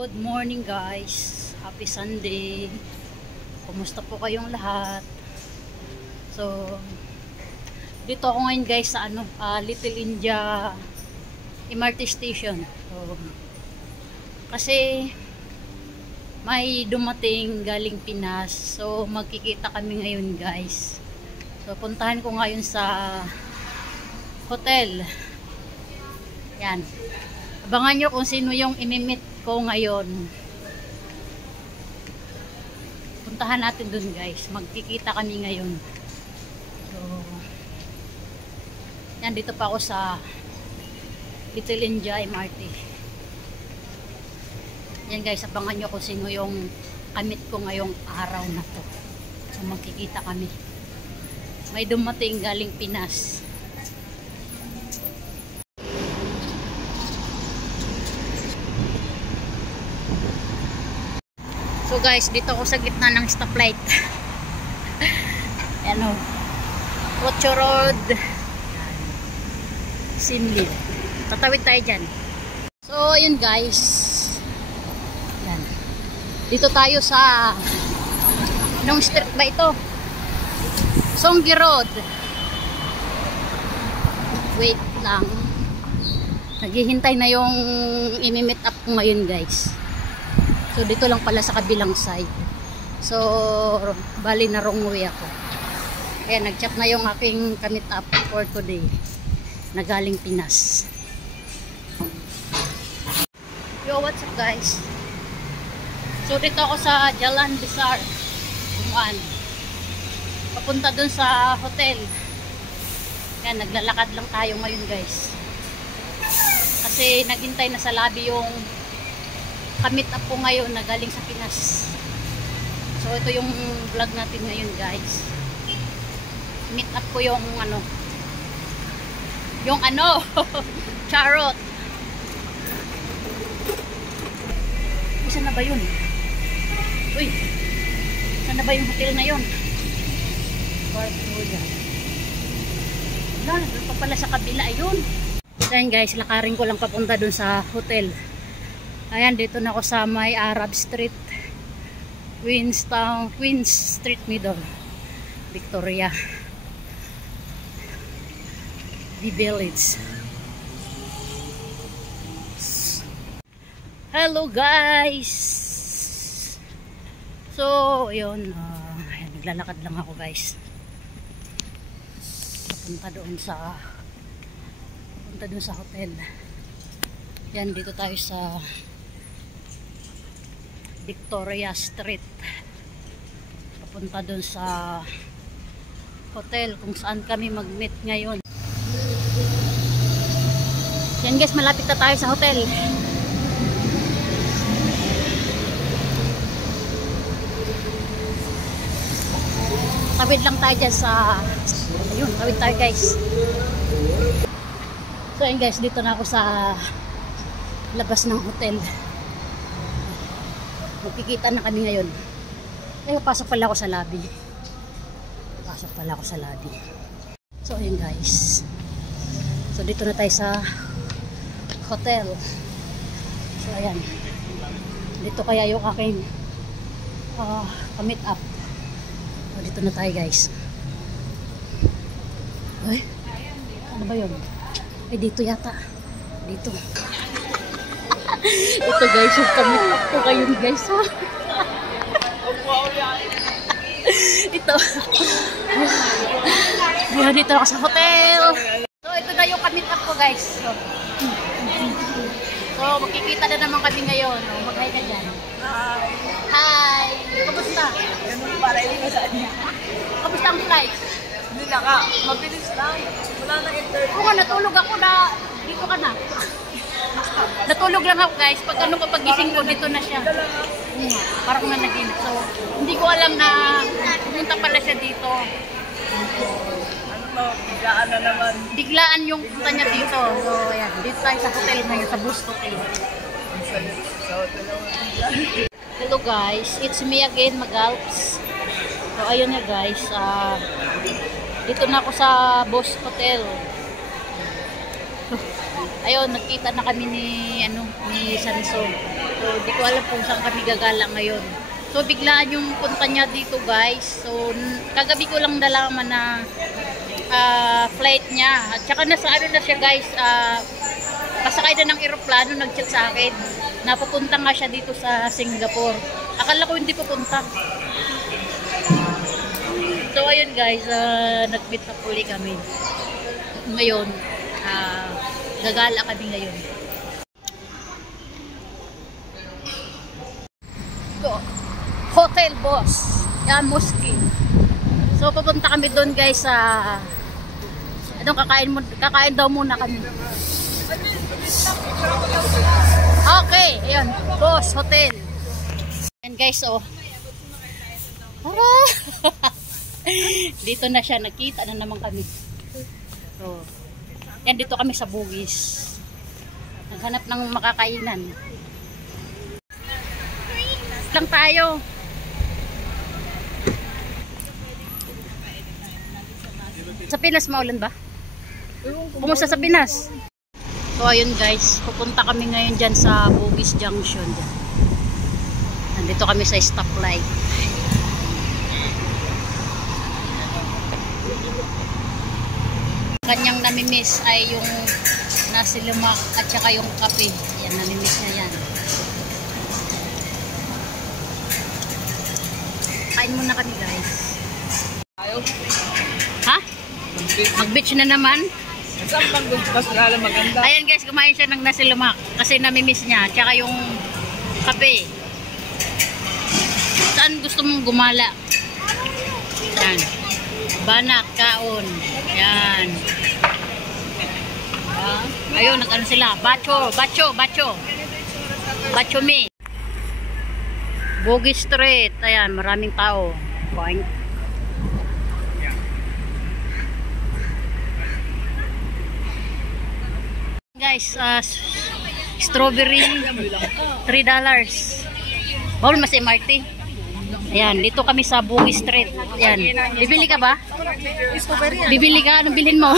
Good morning guys. Happy Sunday. Kumusta po kayong lahat? So, dito ako ngayon guys sa Little India MRT station. So, kasi may dumating galing Pinas. So, magkikita kami ngayon guys. So, puntahan ko ngayon sa hotel. Yan. Abangan nyo kung sino yung imimit ko ngayon. Puntahan natin dun guys. Magkikita kami ngayon. So, yan, dito pa ako sa Little India MRT. Yan guys, abangan nyo kung sino yung kamit ko ngayong araw na to. So, magkikita kami. May dumating galing Pinas. So guys, dito ako sa gitna ng stoplight. Ano, Ocho Road, Simli. Tatawid tayo dyan. So yun guys, yan. Dito tayo sa anong street ba ito? Songgi Road. Wait lang, naghihintay na yung imi-meet up ko ngayon guys. So dito lang pala sa kabilang side. So bali na wrong way ako. Kaya nag-chat na yung aking kamit up for today na galing Pinas. Yo, what's up guys? So dito ako sa Jalan Besar, Umuan. Papunta dun sa hotel. Yan, naglalakad lang tayo ngayon guys. Kasi naghintay na sa lobby yung kamit up ko ngayon na galing sa Pinas. So ito yung vlog natin ngayon guys. Meet up ko yung Charot. Saan na ba yun? Uy, saan na ba yung hotel na yun? Wala, doon pa pala sa kabila ayun. So yan guys, lakarin ko lang papunta dun sa hotel. Ayan, dito na ako sa may Arab Street, Queens Street Middle, Victoria, The Village. Hello guys! So, yun, ayan, naglalakad lang ako guys. Punta doon sa hotel. Yan, dito tayo sa Victoria Street. Papunta dun sa hotel kung saan kami mag-meet ngayon. Yan guys, malapit na tayo sa hotel. Tawid lang tayo dyan sa ayun, tawid tayo guys. So yan guys, dito na ako sa labas ng hotel. Magkikita na kami ngayon. Ay, pasok pala ako sa lobby. So, ayun guys. So, dito na tayo sa hotel. So, ayan. Dito kaya yung aking meet up. So, dito na tayo guys. Ay, ano ba yun? Ay, dito yata. Dito. Ito guys, yung kamit up ko ngayon guys ha. Ito. Buwan dito ako sa hotel. So ito na yung kamit up ko guys. So magkikita na naman kami ngayon. Mag-hi ka dyan. Hi! Kamusta? Ganun para yung masanya. Kamusta ang flight? Hindi na ka. Mabilis lang. Wala na interview. Oo nga, natulog ako na. Dito ka na. Natulog lang ako guys. Pag pagising ko, dito na siya. Parang nanaginip. So, hindi ko alam na pumunta pala siya dito. Ano to? Biglaan na naman. Biglaan yung punta niya dito. So, ayan. Dito tayo sa hotel ngayon, sa Boost Hotel. Hello guys. It's me again, Magalps. So, ayun na guys. Dito na ako sa Boost Hotel. Ayun, nagkita na kami ni Sanso. So, di ko alam kung saan kami gagala ngayon. So, biglaan yung punta niya dito, guys. So, kagabi ko lang nalaman na flight niya. At saka nasa ano na siya, guys, pasakay na ng eroplano, nag-chat sa akin. Napupunta nga siya dito sa Singapore. Akala ko hindi pupunta. So, ayun guys, nag-meet na puli kami. Ngayon, gagala kami ngayon. Hotel Boss. Yan, Mosque. So, pupunta kami doon guys sa... kakain daw muna kami. Okay, ayun. Boss Hotel. And guys, oh. Dito na siya, nakita na naman kami. So, yan, dito kami sa Bugis. Naghanap ng makakainan. Lang tayo. Sa Pinas maulan ba? Kumusta sa Pinas? So ayun guys, pupunta kami ngayon dyan sa Bugis Junction dyan. Nandito kami sa stoplight. Kanyang namimiss ay yung nasi lemak at saka yung kape. Yan, namimiss niya yan. Kain muna kami guys. Ha? Mag-beach na naman? Saan bang mas lalo maganda? Ayan guys, kumain siya ng nasi lemak kasi namimiss niya. Tsaka yung kape. Saan gusto mong gumala? Yan. Banak, kaon. Yan. Ayun, nag-ano sila. Bacho me. Bugis Street. Ayan, maraming tao. Boing. Guys, strawberry $3. Bawal mas MRT. Ayan, dito kami sa Bugis Street. Ayan, bibili ka ba? Bibili ka? Anong bilhin mo?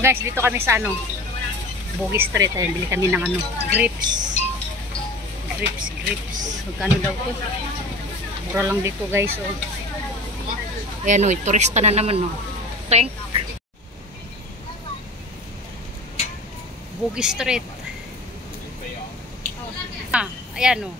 Guys, dito kami sa ano, Bugis Street. Ayan, bili kami ng ano, grapes. Magkano daw to? Mura lang dito guys, oh. Ayan, oh, turista na naman, oh. Tank. Bugis Street. Ayan, oh.